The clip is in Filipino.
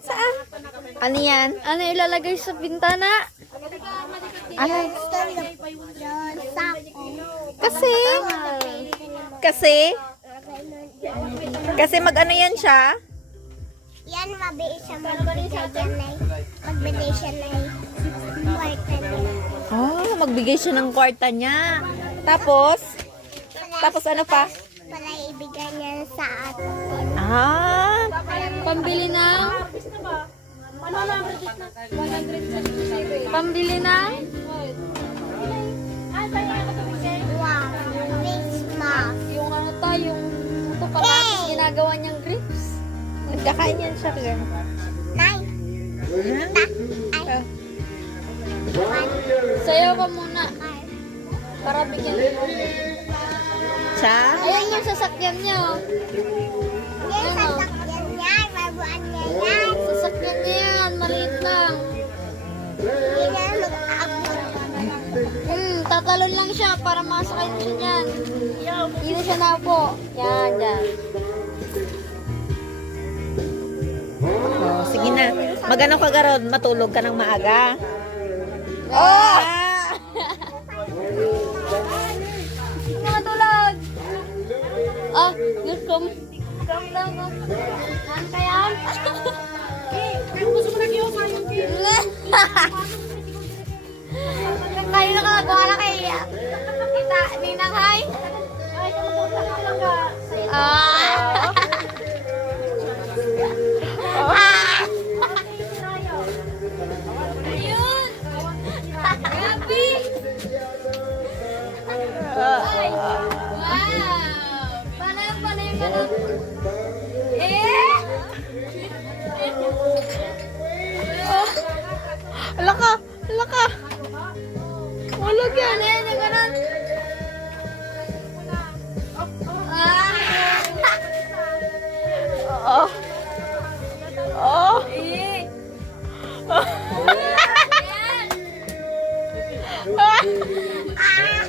Saan? Ano yan? Ano ilalagay sa bintana? Ano? Sako. Kasi? Kasi? Kasi mag-ano yan siya? Yan, mabilis siya magbigay dyan na magbigay siya na kwarta niya. Oh, magbigay siya ng kwarta niya. Tapos ano pa? Para ibigay niya sa atin. Ah, Pambili ng? Pambili ng? Wow, Christmas. Yung ano tayo, yung ito patatas ginagawa niyang grapes. nagkakain yan siya. Nay. Ay. Sayaw ka muna. Para bigyan mo. Siya? Ayan yung sasakyan niya. Oh. Yan, sasakyan niya. Babuan niya yan. Sasakyan niya yan. Maliit lang. Hindi na mag-upload. Tatalon lang siya para masakay na siya niyan. Hindi na siya naupo. Yan, yan. Oh, sige na. Magano ka garod, matulog ka ng maaga. Oh! Mga tulog! Ah, welcome. Come lang. Yan kaya? Kayo na kalagawa na kay kita, Ninang Hay. Ah! Ayun! Gabi! Ay! Wow! Paano? Eh! Hala ka! Hala ka! Hulog yan eh! Yung ganun! Ah! Oh! Oh! Eh! Ah! Ah!